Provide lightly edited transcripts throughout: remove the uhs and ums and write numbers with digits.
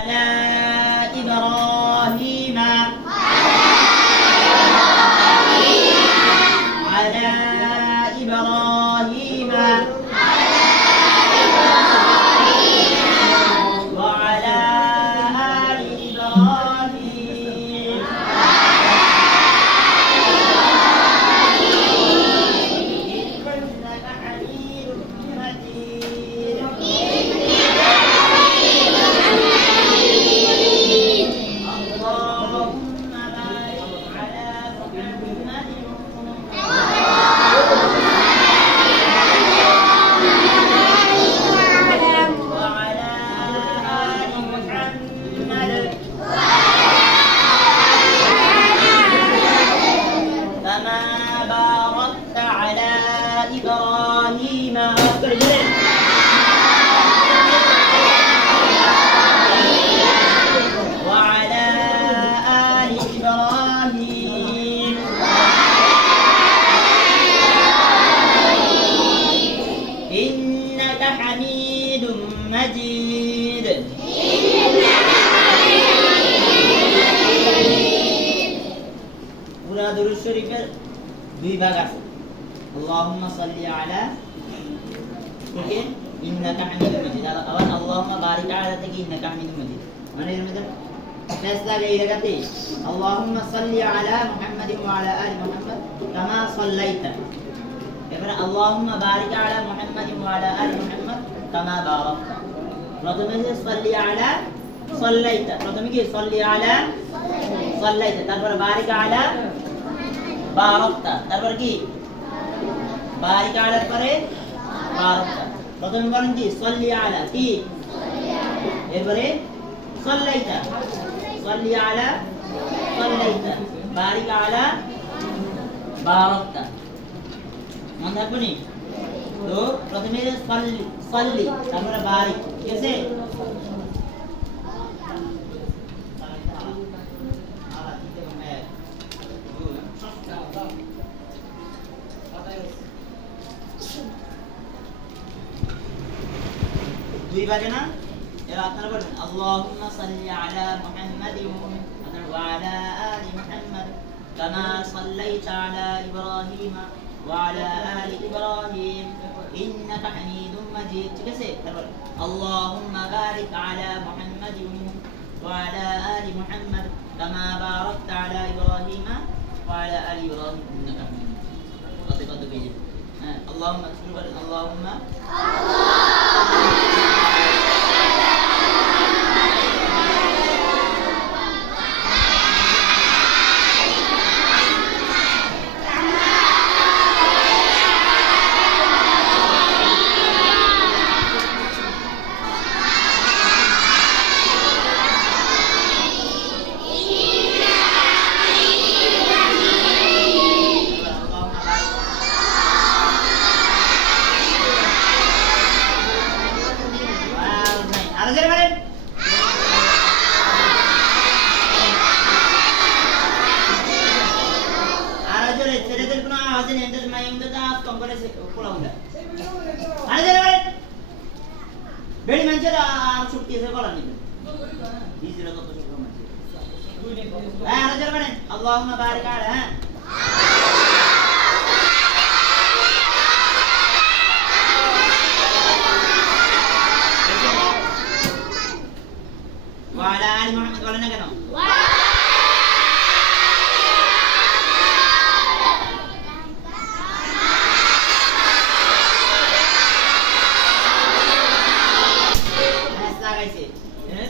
على إبراهيم على إبراهيم وعلى آل إبراهيم إنك حميد مجيد اللهم بارك على محمد وعلى آل محمد كما باركت على إبراهيم وعلى آل إبراهيم إنك حميد مجيد পুরা দুরূদ শরীফের দুই ভাগ আছে আল্লাহুম্মা সাল্লি আলা থেকে ইন্নাকা হামিদুম মাজিদ আবার আল্লাহুম্মা বারিক আলা থেকে ইন্নাকা হামিদুম মাজিদ মানে এর মধ্যে ফেসলা এই জায়গাতে আল্লাহুম্মা সাল্লি আলা মুহাম্মাদিন ওয়া আলা আলি মুহাম্মাদ কামা সাল্লাইতা এবারে আল্লাহুম্মা বারিক আলা মুহাম্মাদিন ওয়া আলা আলি মুহাম্মাদ কামা বারাকতা প্রথমে যে সাল্লি আলা সাল্লাইতা প্রথমে কি সাল্লি আলা সাল্লাইতা তারপর বারিক আলা বারাকতা তারপর কি বারিক আলার পরে বারাকতা প্রথমে বলেন কি সাল্লি আলা কি এরপরে সাল্লাইতা সাল্লি আলা সাল্লাইতা বারিক আলা বারাকতা মনে থাকবে নি তো প্রথমে সাল্লি সাল্লি তারপরে বারিক ঠিক আছে দুই ভাগে না এরা আপনারা বলবেন আল্লাহুম্মা সাল্লি আলা মুহাম্মাদিন ওয়া আলা আলি মুহাম্মাদ কামা সাল্লাইতা আলা ইব্রাহিম ওয়া আলা আলি ইব্রাহিম ইন্নাকা হামিদুম মাজিদ ঠিক আছে তারপর আল্লাহুম্মা বারিক আলা মুহাম্মাদিন ওয়া আলা আলি মুহাম্মাদ কামা বারাকতা আলা ইব্রাহিম ওয়া আলা আলি ইব্রাহিম ইন্নাকা হামিদুম কত পেয়ে হ্যাঁ আল্লাহুম্মা শুরু করেন আল্লাহুম্মা ছেলেদের কোনো আওয়াজ নেই এদের মাইমদের আওয়াজ কম করে পড়া উঠা আরে জেনে বলেন বেড়ি মানুষের আর শক্তি এসে করা নেই নিজেরা কত শক্তি মানুষ হ্যাঁ আরে জেনে বলেন আল্লাহুম্মা বারিক আলা হ্যাঁ ওয়া আলা আলি মুহাম্মাদ বলেন না কেন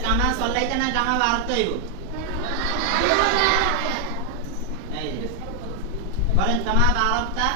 কামা সাল্লাইতা না কামা বারাকতা হইব এই বলেন কামা বারাকতা